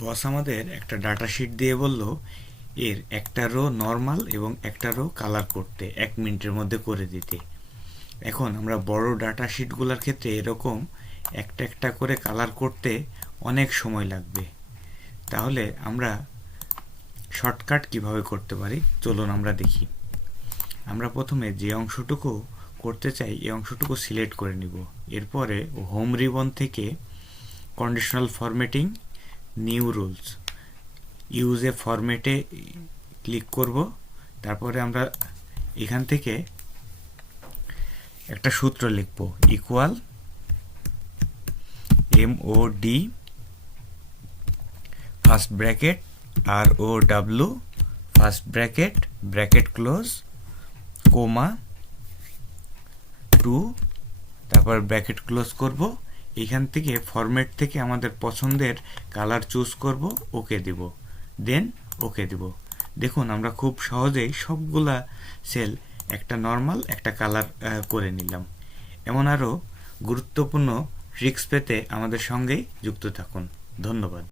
বস আমাদের একটা data sheet দিয়ে বলল এর একটা রো নর্মাল এবং একটা রো কালার করতে 1 মিনিটের মধ্যে করে দিতে। এখন আমরা বড় ডাটা শিটগুলোর ক্ষেত্রে এরকম একটা একটা করে কালার করতে অনেক সময় লাগবে। তাহলে আমরা শর্টকাট কিভাবে করতে পারি চলুন আমরা দেখি। আমরা প্রথমে যে অংশটুকু করতে চাই এই অংশটুকু সিলেক্ট করে নিব। এরপরে হোম রিবন থেকে conditional formatting, new rules, use a ফরম্যাটে ক্লিক করব। তারপরে আমরা এখান থেকে একটা সূত্র লিখব, equal MOD first bracket ROW first bracket bracket close comma 2, তারপর ব্র্যাকেট ক্লোজ করব। এখান থেকে ফরম্যাট থেকে আমাদের পছন্দের কালার চুজ করব, ওকে দিব, দেন ওকে দিব। দেখুন আমরা খুব সহজেই সবগুলা সেল একটা নর্মাল একটা কালার করে নিলাম। এমন আরও গুরুত্বপূর্ণ ট্রিক্স পেতে আমাদের সঙ্গেই যুক্ত থাকুন। ধন্যবাদ।